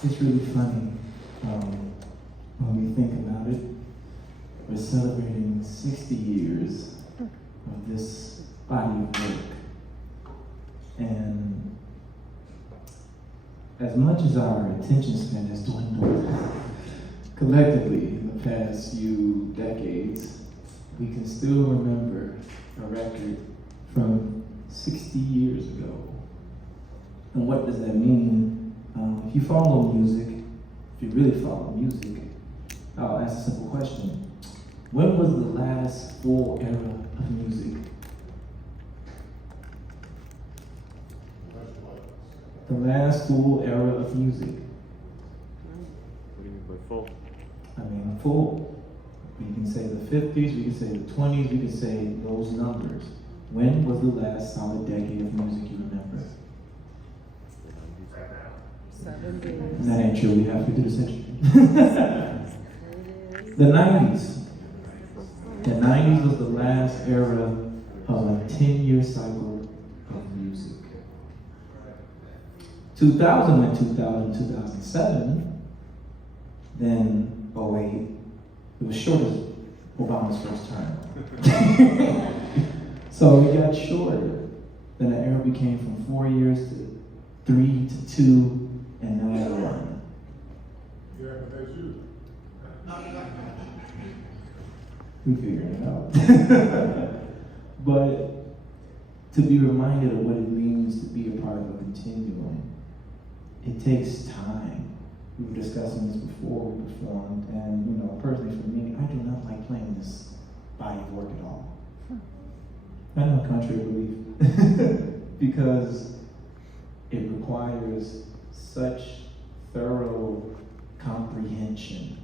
It's really funny when we think about it. We're celebrating 60 years of this body of work. And as much as our attention span has dwindled collectively in the past few decades, we can still remember a record from 60 years ago. And what does that mean? If you follow music, if you really follow music, I'll ask a simple question. When was the last full era of music? The last full era of music. What do you mean by full? I mean full. We can say the 50s, we can say the 20s, we can say those numbers. When was the last solid decade of music you remember? 70s. That ain't true, we halfway through the century. The 90s. The 90s was the last era of a 10-year cycle of music. 2000 went 2007, then 08. It was short as Obama's first term. So it got shorter. Then the era became from 4 years to 3 to 2, and now 1. Yeah, that's you. We figured it out. But to be reminded of what it means to be a part of a continuum, it takes time. We were discussing this before we performed, and personally for me, I do not like playing this body of work at all. I know contrary belief, because it requires such thorough comprehension.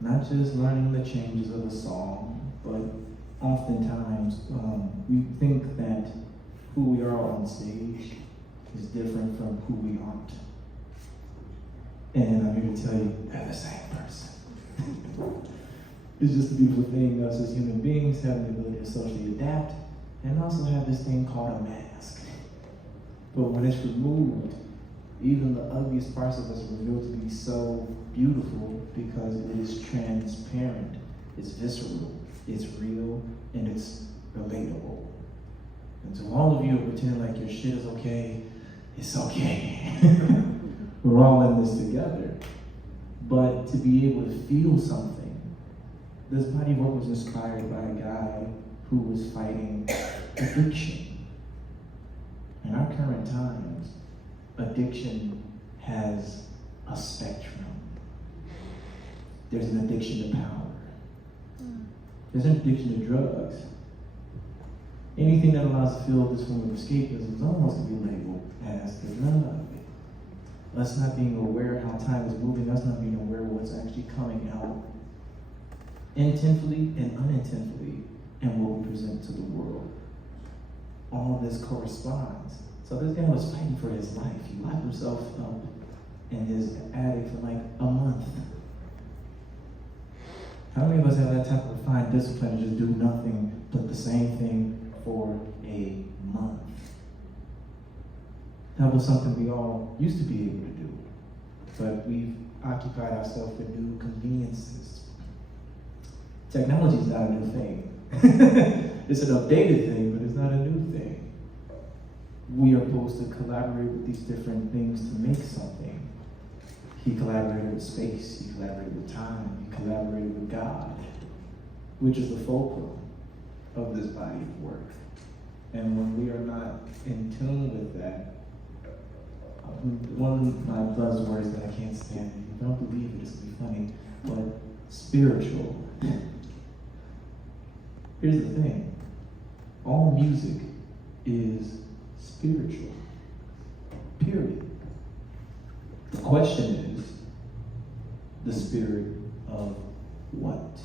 Not just learning the changes of a song, but oftentimes we think that who we are on stage is different from who we aren't. And I'm here to tell you, they're the same person. It's just a beautiful thing, us as human beings have the ability to socially adapt and also have this thing called a mask. But when it's removed, Even the ugliest parts of us are revealed to be so beautiful because it is transparent, it's visceral, it's real, and it's relatable. And to all of you who pretend like your shit is okay, it's okay. We're all in this together. But to be able to feel something, this body of work was inspired by a guy who was fighting addiction. In our current times, addiction has a spectrum. There's an addiction to power. There's an addiction to drugs. Anything that allows to feel this form of escapism is almost to be labeled as the drug. Us not being aware of how time is moving, us not being aware of what's actually coming out intentionally and unintentionally and what we present to the world. All of this corresponds. So this guy was fighting for his life. He locked himself up in his attic for like a month. How many of us have that type of refined discipline to just do nothing but the same thing for a month? That was something we all used to be able to do. But we've occupied ourselves with new conveniences. Technology is not a new thing. It's an updated thing, but it's not a new thing. We are supposed to collaborate with these different things to make something. He collaborated with space, he collaborated with time, he collaborated with God, which is the fulcrum of this body of work. And when we are not in tune with that, one of my buzzwords that I can't stand, if you don't believe it, it's going to be funny, but spiritual. Here's the thing. All music is spiritual. Period. The question is, the spirit of what?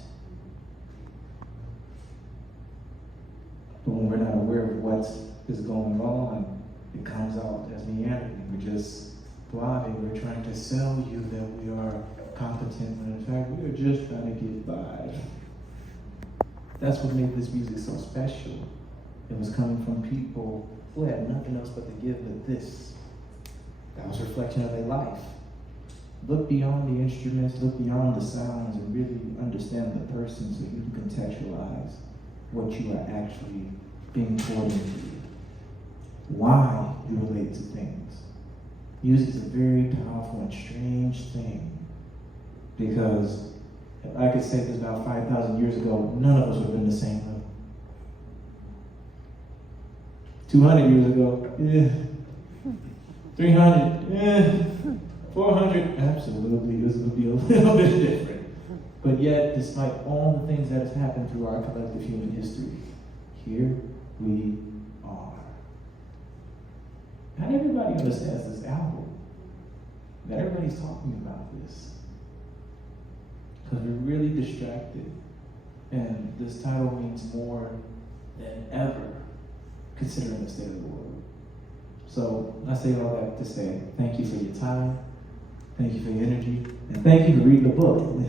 But when we're not aware of what is going on, it comes out as meandering. We're just blabbing. We're trying to sell you that we are competent, when in fact we are just trying to get by. That's what made this music so special. It was coming from people who had nothing else but to give but this. That was a reflection of their life. Look beyond the instruments, look beyond the sounds, and really understand the person so you can contextualize what you are actually being poured into. Why you relate to things. Music is a very powerful and strange thing, because if I could say this about 5,000 years ago, none of us would have been the same level. 200 years ago, yeah. 300, yeah. 400, absolutely, this would be a little bit different. But yet, despite all the things that have happened through our collective human history, here we are. Not everybody understands this album. Not everybody's talking about this. Because we're really distracted. And this title means more than ever, considering the state of the world. So I say all that to say thank you for your time, thank you for your energy, and thank you for reading the book.